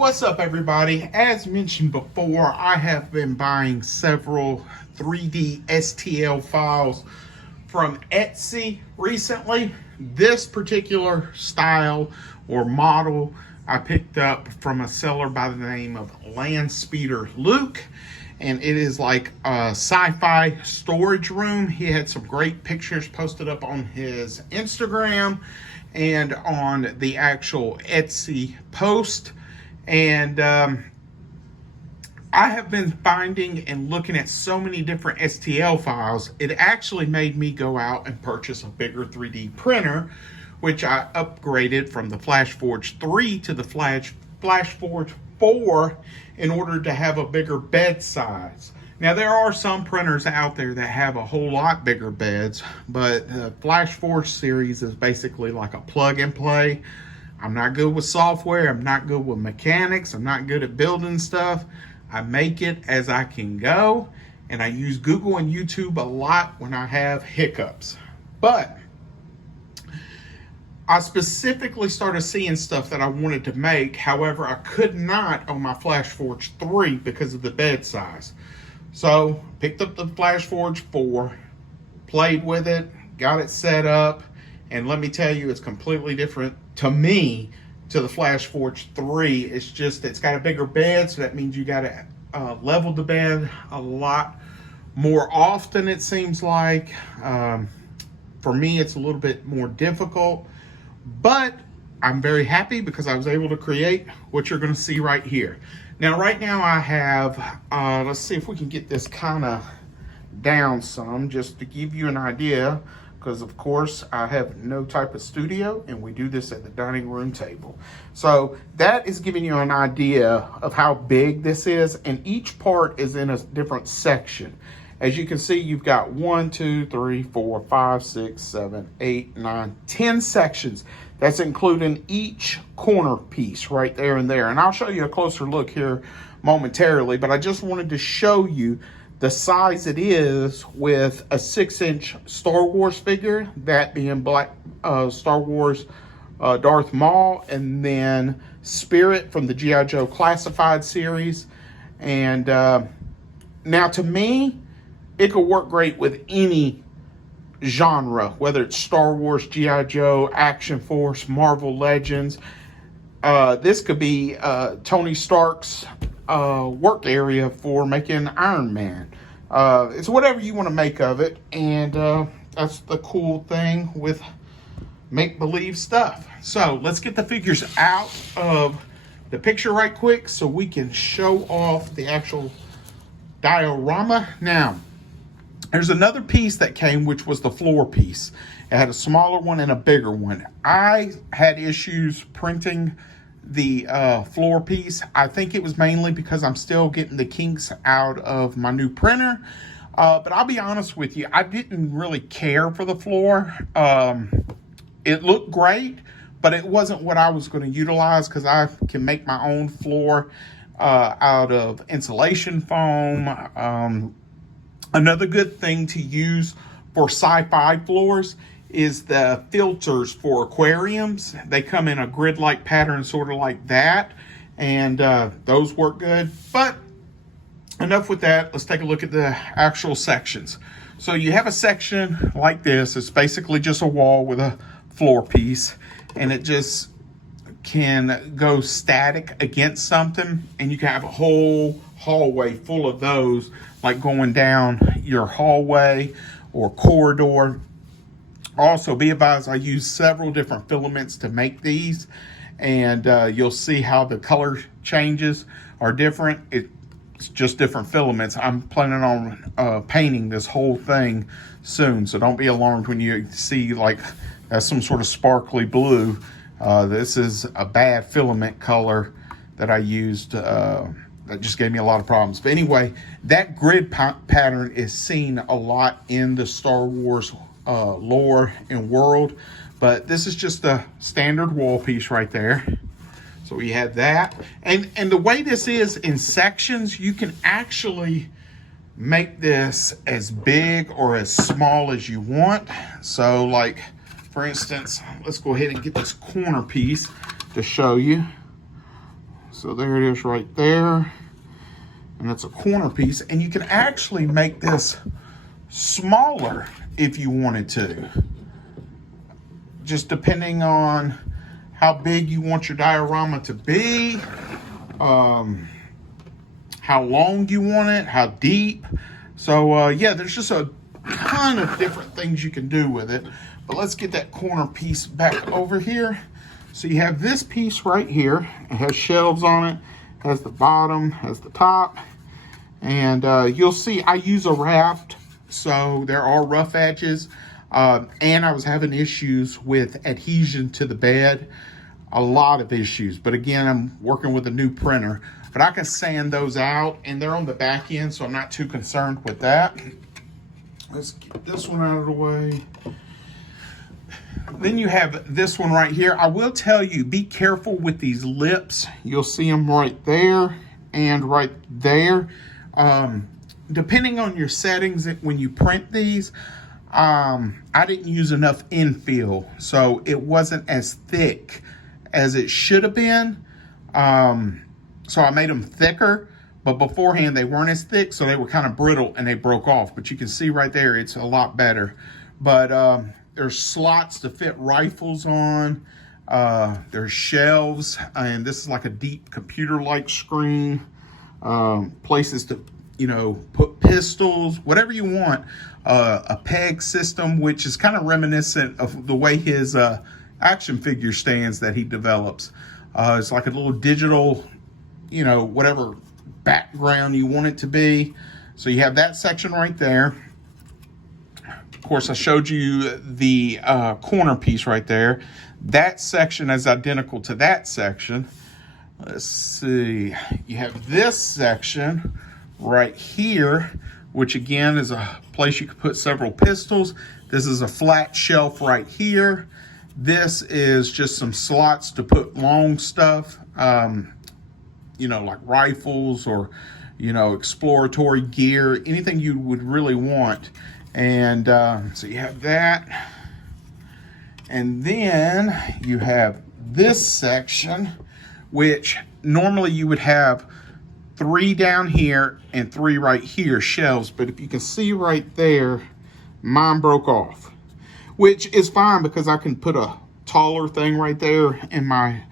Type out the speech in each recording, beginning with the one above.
What's up, everybody? As mentioned before, I have been buying several 3D STL files from Etsy recently. This particular style or model I picked up from a seller by the name of Landspeeder Luke, and it is like a sci-fi storage room. He had some great pictures posted up on his Instagram and on the actual Etsy post. And I have been finding and looking at so many different STL files, it actually made me go out and purchase a bigger 3D printer, which I upgraded from the FlashForge 3 to the FlashForge 4 in order to have a bigger bed size. Now, there are some printers out there that have a whole lot bigger beds, but the FlashForge series is basically like a plug and play. I'm not good with software. I'm not good with mechanics. I'm not good at building stuff. I make it as I can go, and I use Google and YouTube a lot when I have hiccups. But I specifically started seeing stuff that I wanted to make. However, I could not on my FlashForge 3 because of the bed size. So picked up the FlashForge 4, played with it, got it set up, and let me tell you, it's completely different to me to the FlashForge 3. It's got a bigger bed, so that means you got to level the bed a lot more often, it seems like. For me, it's a little bit more difficult, but I'm very happy because I was able to create what you're going to see right here. Now, right now I have, let's see if we can get this kind of down some, just to give you an idea, because of course I have no type of studio and we do this at the dining room table. So that is giving you an idea of how big this is, and each part is in a different section. As you can see, you've got 1, 2, 3, 4, 5, 6, 7, 8, 9, 10 sections. That's including each corner piece right there and there. And I'll show you a closer look here momentarily, but I just wanted to show you the size it is with a 6-inch Star Wars figure, that being Star Wars Darth Maul, and then Spirit from the G.I. Joe Classified series. And now, to me, it could work great with any genre, whether it's Star Wars, G.I. Joe, Action Force, Marvel Legends. This could be Tony Stark's work area for making Iron Man. It's whatever you want to make of it, and that's the cool thing with make-believe stuff. So let's get the figures out of the picture right quick so we can show off the actual diorama. Now, there's another piece that came, which was the floor piece. It had a smaller one and a bigger one. I had issues printing the floor piece. I think it was mainly because I'm still getting the kinks out of my new printer. But I'll be honest with you, I didn't really care for the floor. It looked great, but it wasn't what I was going to utilize, because I can make my own floor out of insulation foam. Another good thing to use for sci-fi floors is the filters for aquariums. They come in a grid-like pattern, sort of like that, and those work good. But enough with that. Let's take a look at the actual sections. So you have a section like this. It's basically just a wall with a floor piece, and it just can go static against something, and you can have a whole hallway full of those, like going down your hallway or corridor. Also, be advised, I use several different filaments to make these, and you'll see how the color changes are different. It's just different filaments. I'm planning on painting this whole thing soon, so don't be alarmed when you see like that's some sort of sparkly blue. This is a bad filament color that I used that just gave me a lot of problems. But anyway, that grid pattern is seen a lot in the Star Wars lore and world, but this is just a standard wall piece right there. So we have that, and the way this is in sections, you can actually make this as big or as small as you want. So like, for instance, let's go ahead and get this corner piece to show you. So there it is right there. And that's a corner piece. And you can actually make this smaller if you wanted to. Just depending on how big you want your diorama to be, how long you want it, how deep. So yeah, there's just a ton of different things you can do with it. But let's get that corner piece back over here. So you have this piece right here. It has shelves on it, has the bottom, has the top. And you'll see I use a raft, so there are rough edges. And I was having issues with adhesion to the bed. A lot of issues. But again, I'm working with a new printer. But I can sand those out, and they're on the back end, so I'm not too concerned with that. Let's get this one out of the way. Then you have this one right here. I will tell you, be careful with these lips. You'll see them right there and right there. Depending on your settings when you print these, I didn't use enough infill, so it wasn't as thick as it should have been. So I made them thicker, but beforehand they weren't as thick, so they were kind of brittle and they broke off. But you can see right there, it's a lot better. But there's slots to fit rifles on. There's shelves, and this is like a deep computer-like screen. Places to, you know, put pistols, whatever you want. A peg system, which is kind of reminiscent of the way his action figure stands that he develops. It's like a little digital, you know, whatever background you want it to be. So you have that section right there. Of course, I showed you the corner piece right there. That section is identical to that section. Let's see. You have this section right here, which again is a place you could put several pistols. This is a flat shelf right here. This is just some slots to put long stuff, you know, like rifles or, you know, exploratory gear, anything you would really want. And so you have that. And then you have this section, which normally you would have 3 down here and 3 right here, shelves. But if you can see right there, mine broke off, which is fine because I can put a taller thing right there in my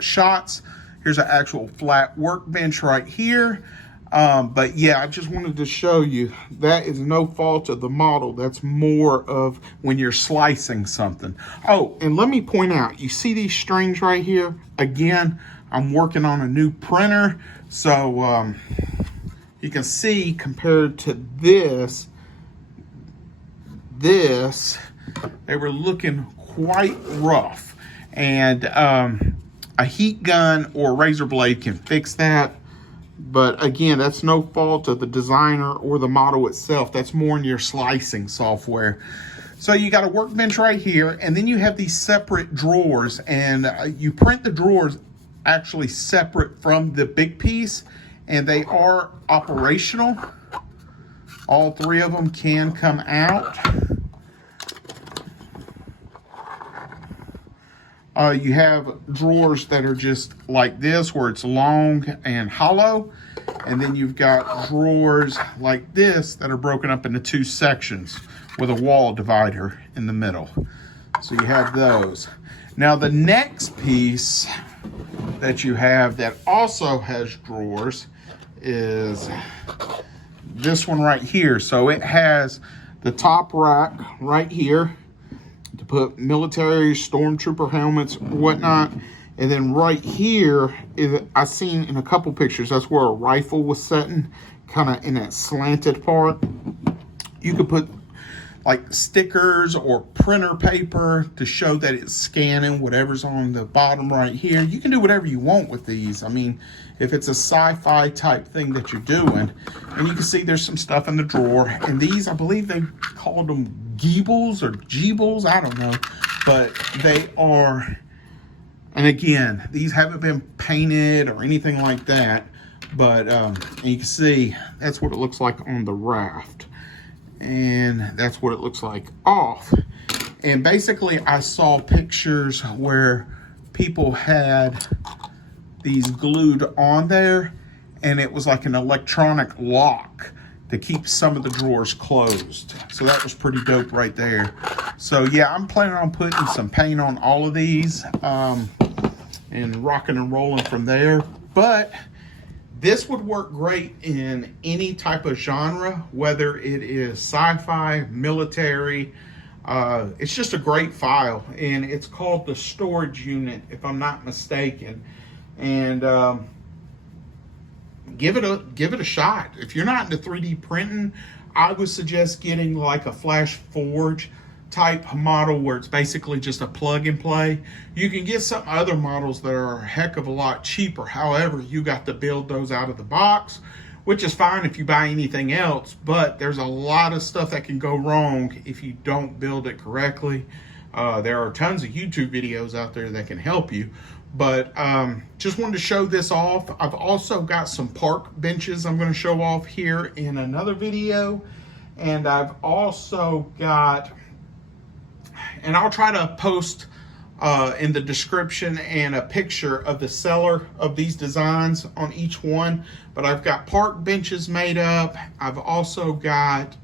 shots. Here's an actual flat workbench right here. But yeah, I just wanted to show you that is no fault of the model. That's more of when you're slicing something. Oh, and let me point out, you see these strings right here? Again, I'm working on a new printer. So you can see compared to this, they were looking quite rough. And a heat gun or razor blade can fix that. But again, that's no fault of the designer or the model itself. That's more in your slicing software. So you got a workbench right here, and then you have these separate drawers, and you print the drawers actually separate from the big piece, and they are operational. All 3 of them can come out. You have drawers that are just like this, where it's long and hollow. And then you've got drawers like this that are broken up into 2 sections with a wall divider in the middle. So you have those. Now the next piece that you have that also has drawers is this one right here. So it has the top rack right here to put military, stormtrooper helmets, whatnot. And then right here, I've seen in a couple pictures, that's where a rifle was sitting, kind of in that slanted part. You could put like stickers or printer paper to show that it's scanning whatever's on the bottom right here. You can do whatever you want with these. I mean, if it's a sci-fi type thing that you're doing, and you can see there's some stuff in the drawer. And these, I believe they called them Geebles or Jeebles, I don't know. But they are, and again, these haven't been painted or anything like that. But you can see that's what it looks like on the raft. And that's what it looks like off. And basically I saw pictures where people had these glued on there, and it was like an electronic lock to keep some of the drawers closed. So that was pretty dope right there. So yeah, I'm planning on putting some paint on all of these and rocking and rolling from there. But this would work great in any type of genre, whether it is sci-fi, military. It's just a great file, and it's called the storage unit, if I'm not mistaken. And give it a shot. If you're not into 3D printing, I would suggest getting like a Flash Forge type model where it's basically just a plug and play. You can get some other models that are a heck of a lot cheaper. However, you got to build those out of the box, which is fine if you buy anything else, but there's a lot of stuff that can go wrong if you don't build it correctly. There are tons of YouTube videos out there that can help you, but just wanted to show this off. I've also got some park benches I'm going to show off here in another video, and I've also got, and I'll try to post in the description and a picture of the seller of these designs on each one. But I've got park benches made up. I've also got,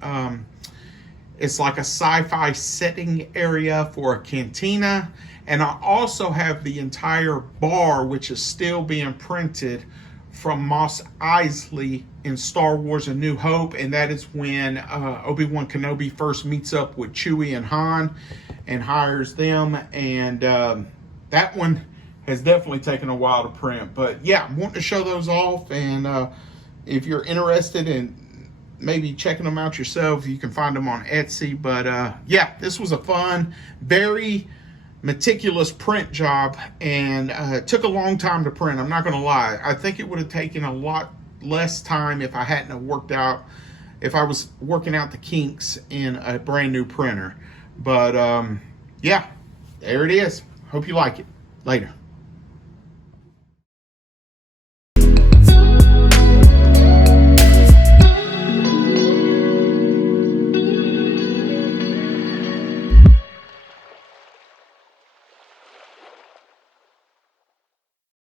it's like a sci-fi setting area for a cantina. And I also have the entire bar, which is still being printed from Mos Eisley in Star Wars A New Hope. And that is when Obi-Wan Kenobi first meets up with Chewie and Han and hires them. And that one has definitely taken a while to print. But yeah, I'm wanting to show those off. And if you're interested in maybe checking them out yourself, you can find them on Etsy. But yeah, this was a fun, very meticulous print job, and it took a long time to print. I'm not going to lie. I think it would have taken a lot less time if I hadn't have worked out, if I was working out the kinks in a brand new printer. But yeah, there it is. Hope you like it. Later.